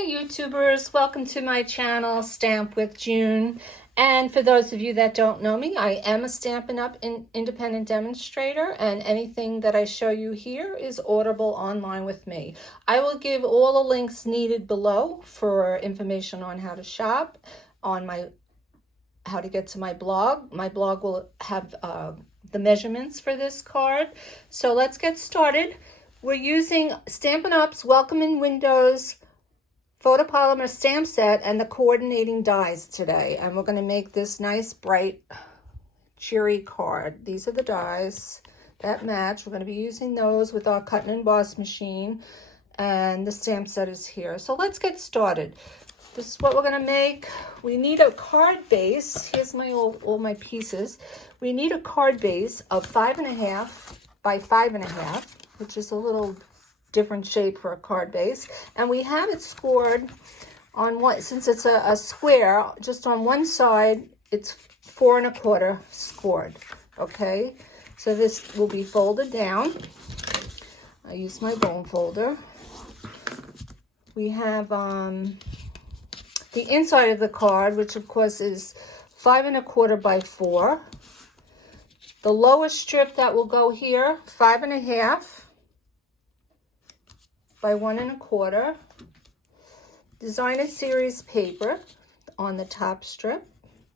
Hey YouTubers, welcome to my channel, Stamp with June. And for those of you that don't know me, I am a Stampin' Up! Independent demonstrator, and anything that I show you here is orderable online with me. I will give all the links needed below for information on how to shop, on how to get to my blog. My blog will have the measurements for this card. So let's get started. We're using Stampin' Up's Welcome in Windows photopolymer stamp set and the coordinating dies today, and we're going to make this nice bright cheery card. These are the dies that match. We're going to be using those with our cut and emboss machine, and the stamp set is here. So let's get started. This is what we're going to make. We need a card base. Here's my all my pieces. We need a card base of 5.5 by 5.5, which is a little different shape for a card base, and we have it scored on one, since it's a square, just on one side it's 4 1/4 scored. Okay, so this will be folded down. I use my bone folder. We have the inside of the card, which of course is 5 1/4 by 4. The lowest strip that will go here, 5.5 by 1 1/4. Designer series paper on the top strip.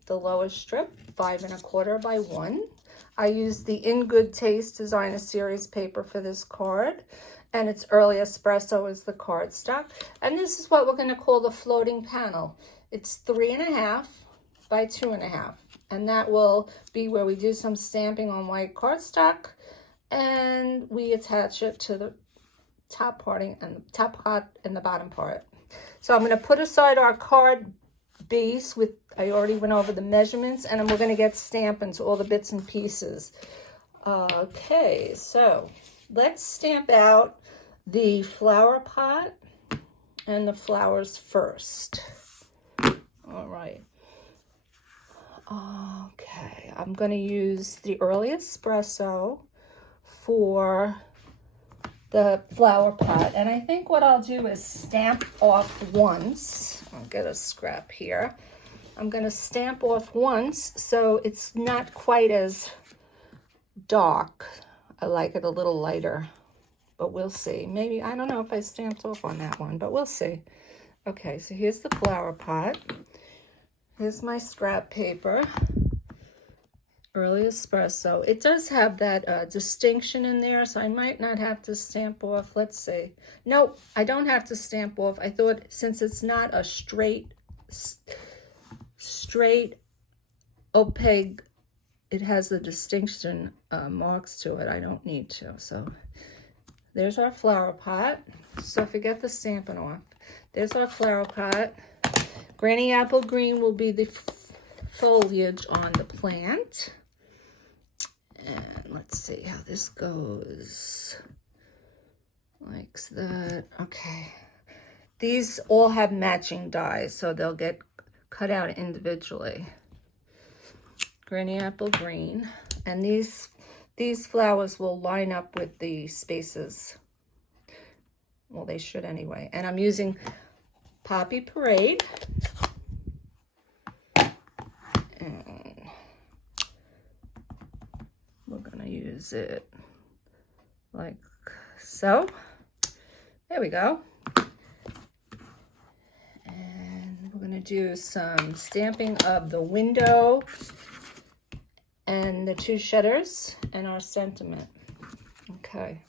The lowest strip, 5 1/4 by 1. I use the In Good Taste designer series paper for this card, and it's Early Espresso is the cardstock. And this is what we're going to call the floating panel. It's 3.5 by 2.5, and that will be where we do some stamping on white cardstock, and we attach it to the top part and the bottom part. So I'm going to put aside our card base with, I already went over the measurements, and we're going to get stamping to all the bits and pieces. Okay, so let's stamp out the flower pot and the flowers first. All right. Okay, I'm going to use the Early Espresso for the flower pot, and I think what I'll do is stamp off once. I'll get a scrap here. I'm going to stamp off once so it's not quite as dark. I like it a little lighter, but we'll see. Maybe, I don't know if I stamped off on that one, but we'll see. Okay, so here's the flower pot. Here's my scrap paper. Early Espresso. It does have that distinction in there, so I might not have to stamp off. Let's see. Nope, I don't have to stamp off. I thought since it's not a straight opaque, it has the distinction marks to it. I don't need to. So there's our flower pot. So forget the stamping off. There's our flower pot. Granny Apple Green will be the foliage on the plant. And let's see how this goes. Like that. Okay. These all have matching dies, so they'll get cut out individually. Granny Apple Green. And these flowers will line up with the spaces. Well, they should anyway. And I'm using Poppy Parade. Use it like so. There we go. And we're going to do some stamping of the window and the 2 shutters and our sentiment. Okay,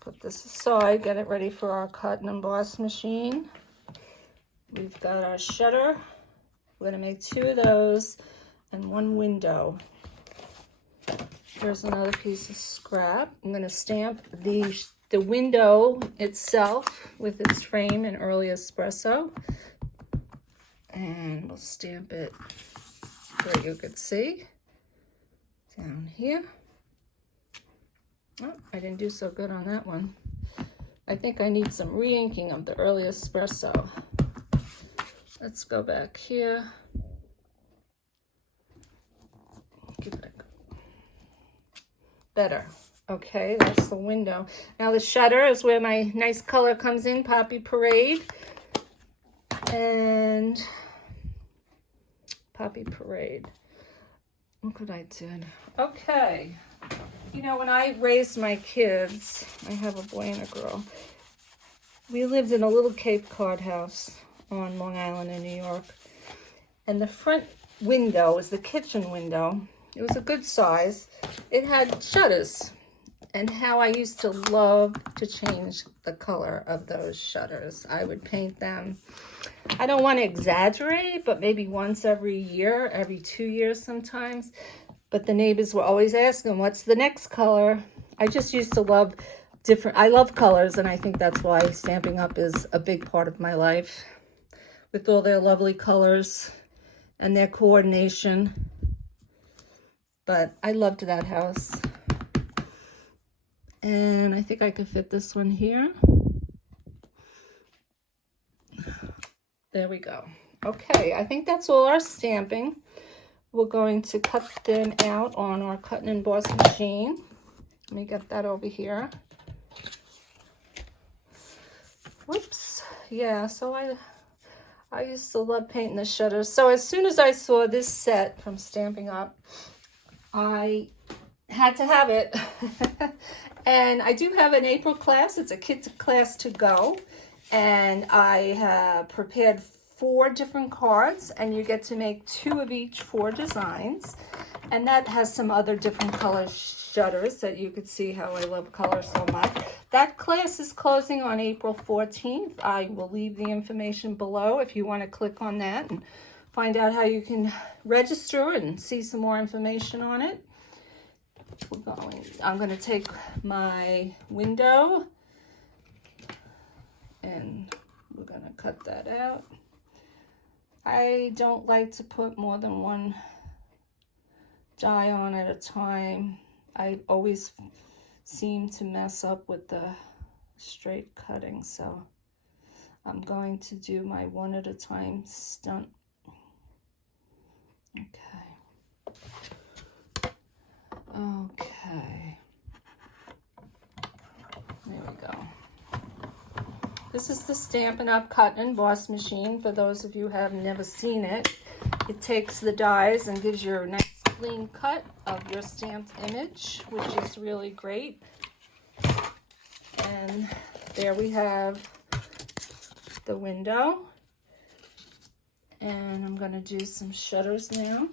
put this aside, get it ready for our cut and emboss machine. We've got our shutter. We're going to make 2 of those and 1 window. Here's another piece of scrap. I'm going to stamp the window itself with its frame in Early Espresso. And we'll stamp it where you could see. Down here. Oh, I didn't do so good on that one. I think I need some re-inking of the Early Espresso. Let's go back here. Give it a better. Okay, that's the window. Now the shutter is where my nice color comes in, Poppy Parade. And Poppy Parade. Look what I did. Okay. You know, when I raised my kids, I have a boy and a girl. We lived in a little Cape Cod house on Long Island in New York. And the front window was the kitchen window. It was a good size. It had shutters. And how I used to love to change the color of those shutters. I would paint them. I don't want to exaggerate, but maybe once every year, every 2 years sometimes. But the neighbors were always asking, what's the next color? I just used to love I love colors, and I think that's why Stampin' Up! Is a big part of my life. With all their lovely colors and their coordination. But I loved that house. And I think I could fit this one here. There we go. Okay, I think that's all our stamping. We're going to cut them out on our cut and emboss machine. Let me get that over here. Whoops. Yeah, so I used to love painting the shutters. So as soon as I saw this set from Stampin' Up, I had to have it. And I do have an April class. It's a kids class to go. And I have prepared 4 different cards, and you get to make 2 of each 4 designs. And that has some other different color shutters that you could see how I love color so much. That class is closing on April 14th. I will leave the information below if you want to click on that and find out how you can register and see some more information on it. I'm going to take my window and we're going to cut that out. I don't like to put more than 1 die on at a time. I always seem to mess up with the straight cutting, so I'm going to do my 1 at a time stunt. Okay, there we go. This is the Stampin' Up! Cut and Emboss machine. For those of you who have never seen it, it takes the dies and gives you a nice clean cut of your stamped image, which is really great. And there we have the window. And I'm going to do some shutters now.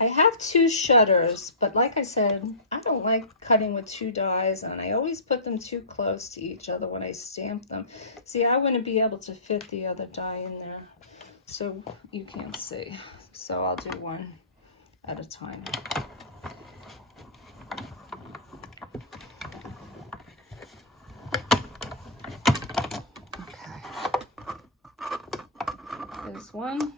I have 2 shutters, but like I said, I don't like cutting with 2 dies, and I always put them too close to each other when I stamp them. See, I wouldn't be able to fit the other die in there, so you can't see. So I'll do 1 at a time. Okay. There's 1.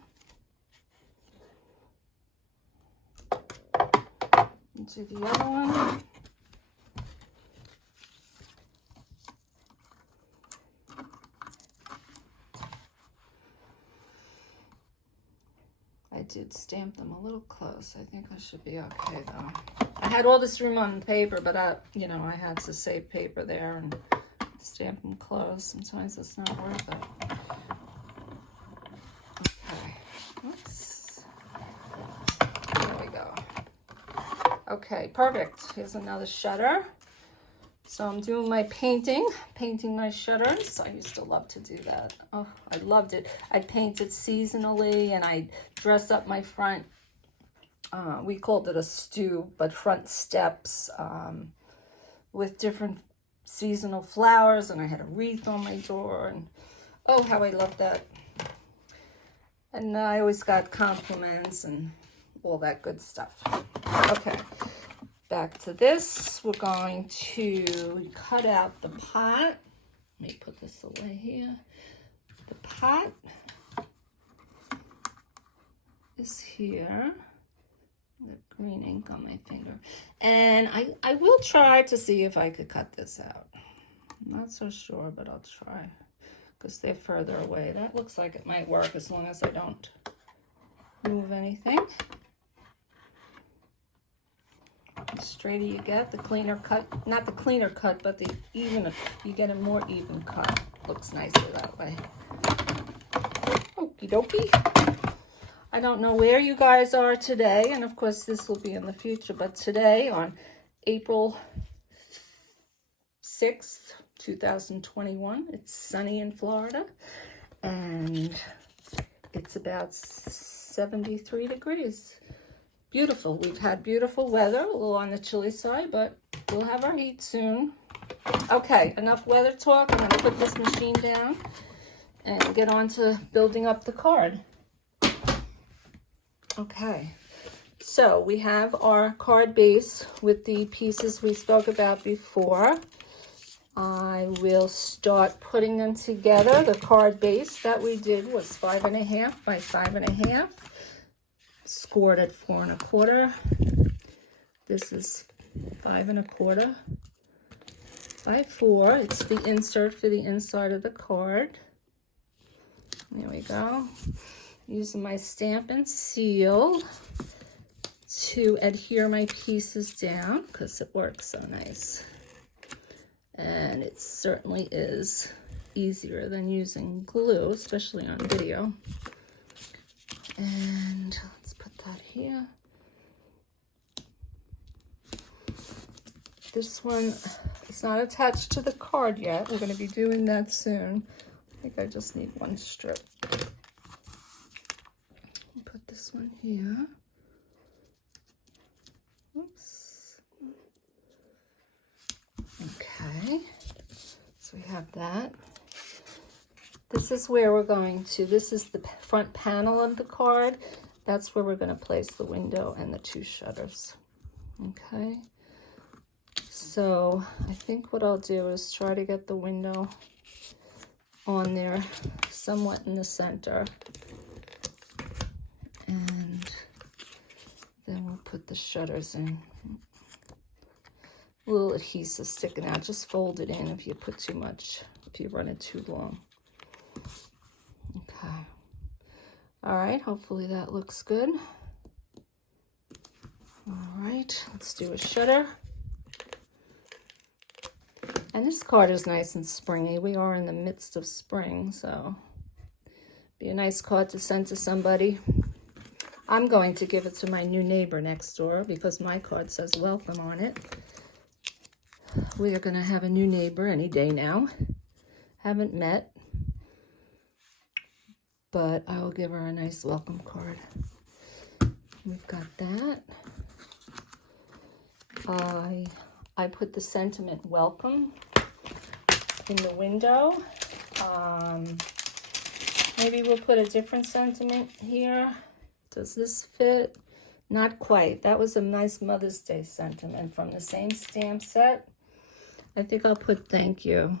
Do the other one. I did stamp them a little close. I think I should be okay though. I had all this room on paper, but I had to save paper there and stamp them close. Sometimes it's not worth it. Okay. Oops. There we go. Okay, perfect. Here's another shutter. So I'm doing my painting my shutters. I used to love to do that. Oh, I loved it. I'd paint it seasonally, and I'd dress up my front, we called it a stew, but front steps with different seasonal flowers, and I had a wreath on my door, and oh, how I loved that. And I always got compliments and all that good stuff. Okay, back to this. We're going to cut out the pot. Let me put this away here. The pot is here. The green ink on my finger. And I will try to see if I could cut this out. I'm not so sure, but I'll try because they're further away. That looks like it might work as long as I don't move anything. The straighter you get, the cleaner cut. Not the cleaner cut, but the even. You get a more even cut. Looks nicer that way. Okie dokie. I don't know where you guys are today, and of course this will be in the future, but today on April 6th, 2021, it's sunny in Florida, and it's about 73 degrees. Beautiful. We've had beautiful weather, a little on the chilly side, but we'll have our heat soon. Okay, enough weather talk. I'm going to put this machine down and get on to building up the card. Okay, so we have our card base with the pieces we spoke about before. I will start putting them together. The card base that we did was 5.5 by 5.5. Scored at 4 1/4. This is 5 1/4 by 4. It's the insert for the inside of the card. There we go. Using my Stampin' seal to adhere my pieces down because it works so nice. And it certainly is easier than using glue, especially on video. And let's put that here. This one is not attached to the card yet. We're going to be doing that soon. I think I just need one strip. I'll put this one here. Oops. Okay. So we have that. This is where we're going to, this is the front panel of the card. That's where we're going to place the window and the 2 shutters. Okay. So I think what I'll do is try to get the window on there somewhat in the center. And then we'll put the shutters in. A little adhesive sticking out. Just fold it in if you put too much, if you run it too long. Okay. All right, hopefully that looks good. All right, let's do a shutter. And this card is nice and springy. We are in the midst of spring, so be a nice card to send to somebody. I'm going to give it to my new neighbor next door because my card says welcome on it. We are going to have a new neighbor any day now. Haven't met, but I will give her a nice welcome card. We've got that. I put the sentiment welcome in the window. Maybe we'll put a different sentiment here. Does this fit? Not quite. That was a nice Mother's Day sentiment from the same stamp set. I think I'll put thank you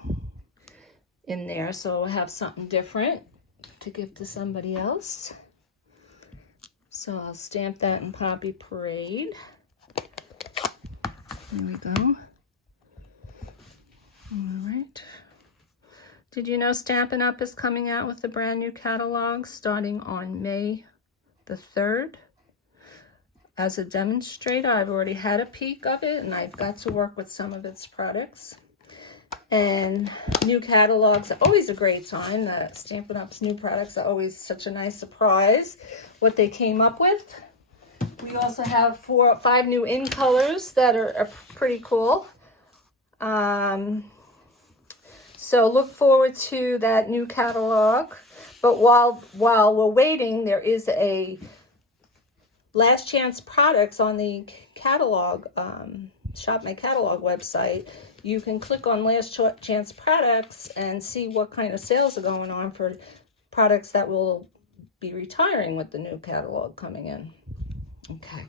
in there so we'll have something different to give to somebody else. So I'll stamp that in Poppy Parade. There we go. All right. Did you know Stampin' Up! Is coming out with a brand new catalog starting on May the 3rd? As a demonstrator, I've already had a peek of it, and I've got to work with some of its products. And new catalogs are always a great time. The Stampin' Up's new products are always such a nice surprise, what they came up with. We also have 4 or 5 new in colors that are pretty cool. So look forward to that new catalog. But while we're waiting, there is a last chance products on the catalog, Shop My Catalog website. You can click on last chance products and see what kind of sales are going on for products that will be retiring with the new catalog coming in. Okay.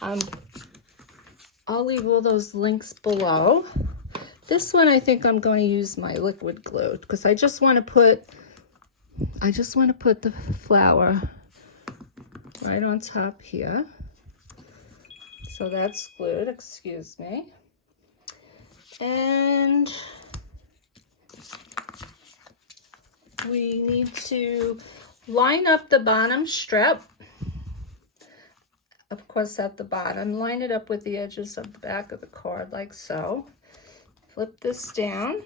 I'll leave all those links below. This one I think I'm going to use my liquid glue because I just want to put the flower right on top here. So that's glued, excuse me. And we need to line up the bottom strip of course, at the bottom. Line it up with the edges of the back of the card like so. Flip this down.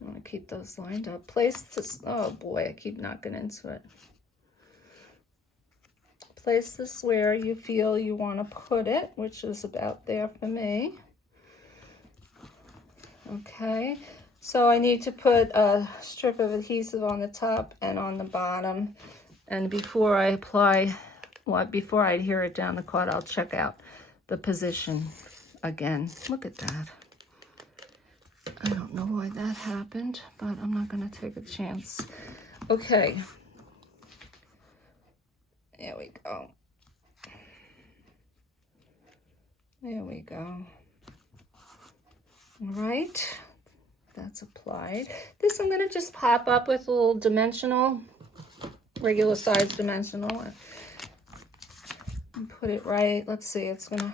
I want to keep those lined up. Place this, oh boy, I keep knocking into it. Place this where you feel you want to put it, which is about there for me. Okay, so I need to put a strip of adhesive on the top and on the bottom. And before I apply, well, before I adhere it down the card, I'll check out the position again. Look at that. I don't know why that happened, but I'm not going to take a chance. Okay. There we go. There we go. All right. That's applied. This I'm going to just pop up with a little dimensional, regular size dimensional. And put it right. Let's see. It's going to...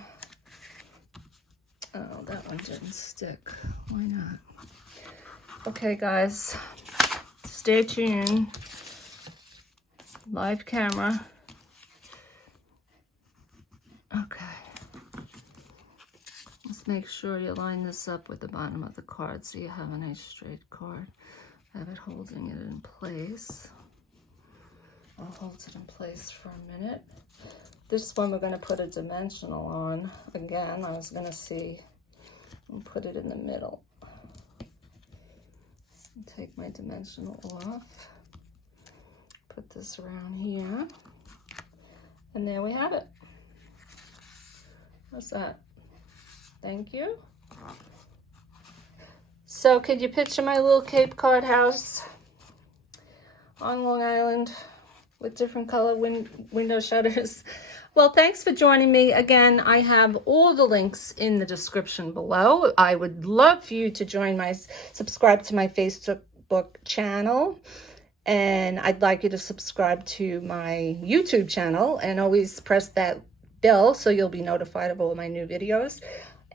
Oh, that one didn't stick. Why not? Okay, guys, stay tuned. Live camera. Okay. Let's make sure you line this up with the bottom of the card so you have a nice straight card. Have it holding it in place. I'll hold it in place for a minute. This one we're going to put a dimensional on. Again, I was going to see and put it in the middle. Take my dimensional off. Put this around here. And there we have it. How's that? Thank you. So could you picture my little Cape Cod house on Long Island with different color window shutters? Well, thanks for joining me. Again, I have all the links in the description below. I would love for you to subscribe to my Facebook channel. And I'd like you to subscribe to my YouTube channel and always press that bell so you'll be notified of all my new videos.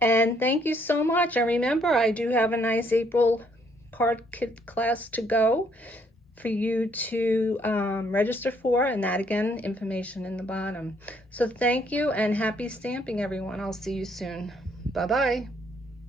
And thank you so much. And remember, I do have a nice April card kit class to go for you to register for, and that again, information in the bottom. So thank you and happy stamping, everyone. I'll see you soon. Bye-bye.